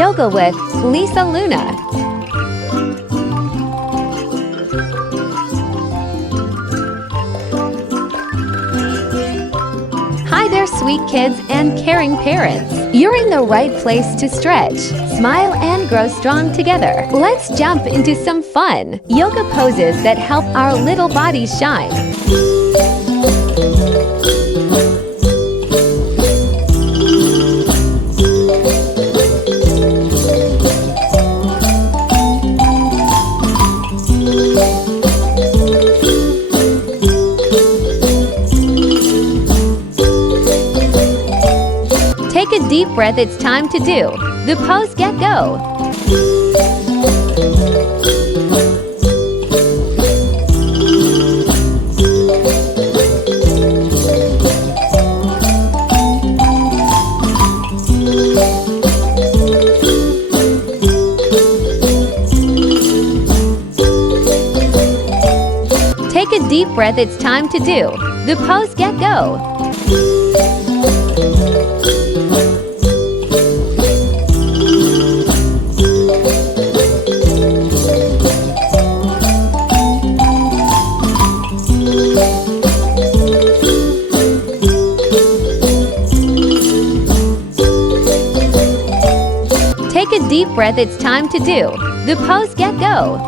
Yoga with Lisa Luna. Hi there, sweet kids and caring parents. You're in the right place to stretch, smile, and grow strong together. Let's jump into some fun yoga poses that help our little bodies shine. Take a deep breath, it's time to do the pose, get go. Take a deep breath, it's time to do the pose, get go. Take a deep breath, it's time to do the pose, get go.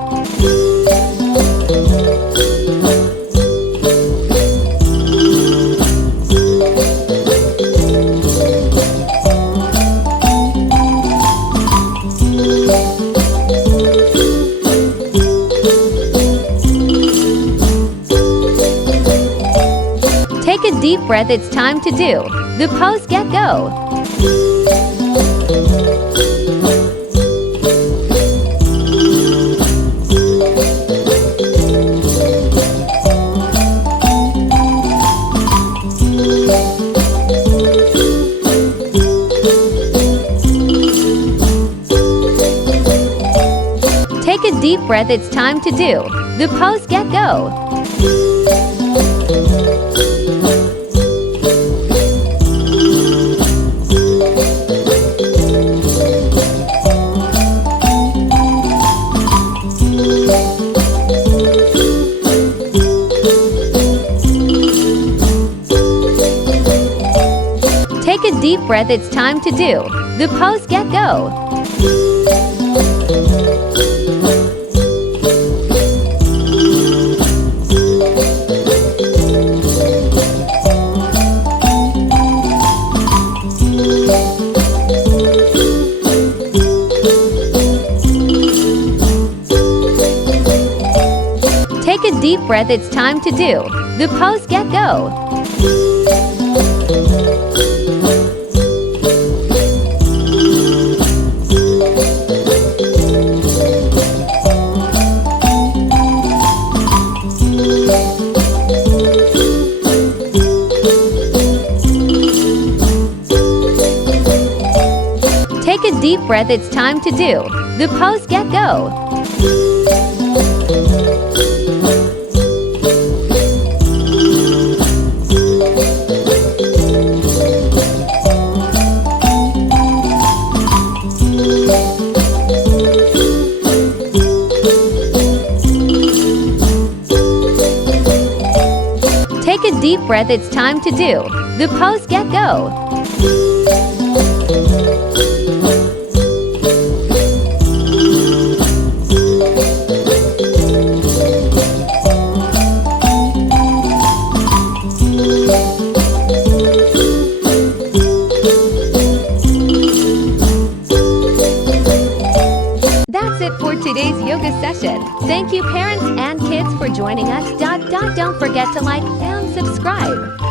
Take a deep breath, it's time to do the pose, get go. Take a deep breath, it's time to do the pose, get go. Take a deep breath, it's time to do the pose, get go. Take a deep breath, it's time to do the pose, get go. Take a deep breath, it's time to do the pose, get go. Take a deep breath, it's time to do the pose, get go. That's it for today's yoga session. Thank you, parents and kids, for joining us. Don't forget to like and subscribe.